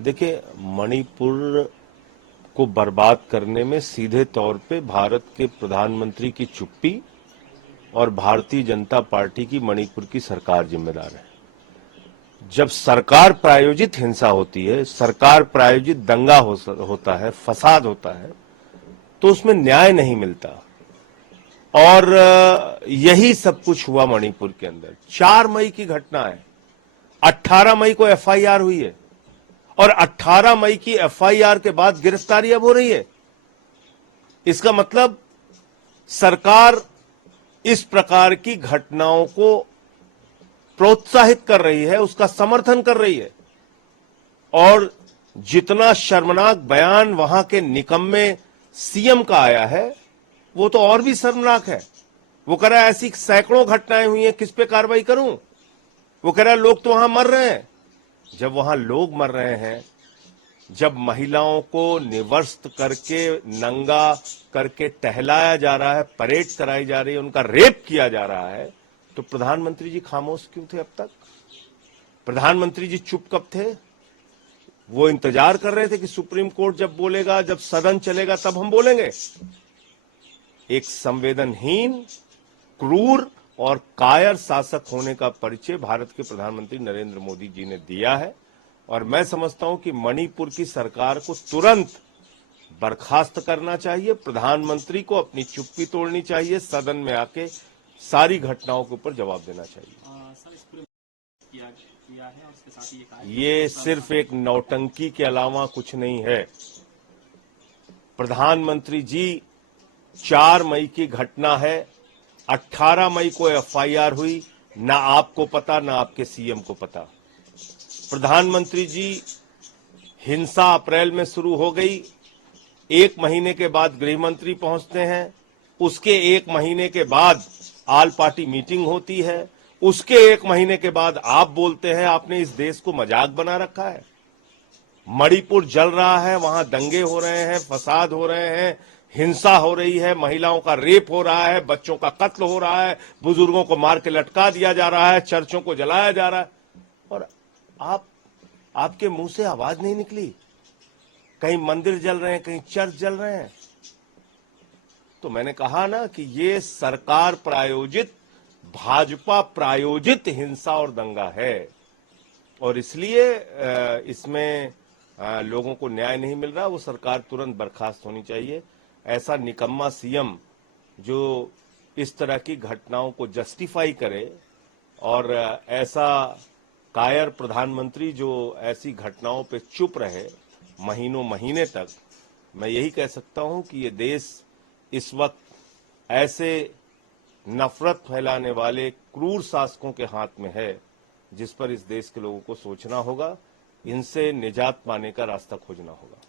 देखिए, मणिपुर को बर्बाद करने में सीधे तौर पे भारत के प्रधानमंत्री की चुप्पी और भारतीय जनता पार्टी की मणिपुर की सरकार जिम्मेदार है। जब सरकार प्रायोजित हिंसा होती है, सरकार प्रायोजित दंगा होता है, फसाद होता है, तो उसमें न्याय नहीं मिलता। और यही सब कुछ हुआ मणिपुर के अंदर। 4 मई की घटना है, 18 मई को एफआईआर हुई है और 18 मई की एफआईआर के बाद गिरफ्तारी अब हो रही है। इसका मतलब सरकार इस प्रकार की घटनाओं को प्रोत्साहित कर रही है, उसका समर्थन कर रही है। और जितना शर्मनाक बयान वहां के निकम्मे सीएम का आया है, वो तो और भी शर्मनाक है। वो कह रहा है ऐसी सैकड़ों घटनाएं हुई हैं, किस पे कार्रवाई करूं। वो कह रहा है लोग तो वहां मर रहे हैं। जब वहां लोग मर रहे हैं, जब महिलाओं को निवर्स्त करके, नंगा करके टहलाया जा रहा है, परेड कराई जा रही है, उनका रेप किया जा रहा है, तो प्रधानमंत्री जी खामोश क्यों थे अब तक? प्रधानमंत्री जी चुप कब थे? वो इंतजार कर रहे थे कि सुप्रीम कोर्ट जब बोलेगा, जब सदन चलेगा, तब हम बोलेंगे। एक संवेदनहीन, क्रूर और कायर शासक होने का परिचय भारत के प्रधानमंत्री नरेंद्र मोदी जी ने दिया है। और मैं समझता हूं कि मणिपुर की सरकार को तुरंत बर्खास्त करना चाहिए, प्रधानमंत्री को अपनी चुप्पी तोड़नी चाहिए, सदन में आके सारी घटनाओं के ऊपर जवाब देना चाहिए। किया है और उसके साथ ये सिर्फ एक नौटंकी के अलावा कुछ नहीं है। प्रधानमंत्री जी, 4 मई की घटना है, 18 मई को एफआईआर हुई, ना आपको पता ना आपके सीएम को पता। प्रधानमंत्री जी, हिंसा अप्रैल में शुरू हो गई, 1 महीने के बाद गृहमंत्री पहुंचते हैं, उसके 1 महीने के बाद ऑल पार्टी मीटिंग होती है, उसके 1 महीने के बाद आप बोलते हैं आपने इस देश को मजाक बना रखा है। मणिपुर जल रहा है, वहां दंगे हो रहे हैं, फसाद हो रहे हैं, हिंसा हो रही है, महिलाओं का रेप हो रहा है, बच्चों का कत्ल हो रहा है, बुजुर्गों को मार के लटका दिया जा रहा है, चर्चों को जलाया जा रहा है, और आपके मुंह से आवाज नहीं निकली। कहीं मंदिर जल रहे हैं, कहीं चर्च जल रहे हैं। तो मैंने कहा ना कि ये सरकार प्रायोजित, भाजपा प्रायोजित हिंसा और दंगा है, और इसलिए इसमें लोगों को न्याय नहीं मिल रहा। वो सरकार तुरंत बर्खास्त होनी चाहिए। ऐसा निकम्मा सीएम जो इस तरह की घटनाओं को जस्टिफाई करे, और ऐसा कायर प्रधानमंत्री जो ऐसी घटनाओं पे चुप रहे महीनों महीने तक, मैं यही कह सकता हूं कि ये देश इस वक्त ऐसे नफरत फैलाने वाले क्रूर शासकों के हाथ में है, जिस पर इस देश के लोगों को सोचना होगा, इनसे निजात पाने का रास्ता खोजना होगा।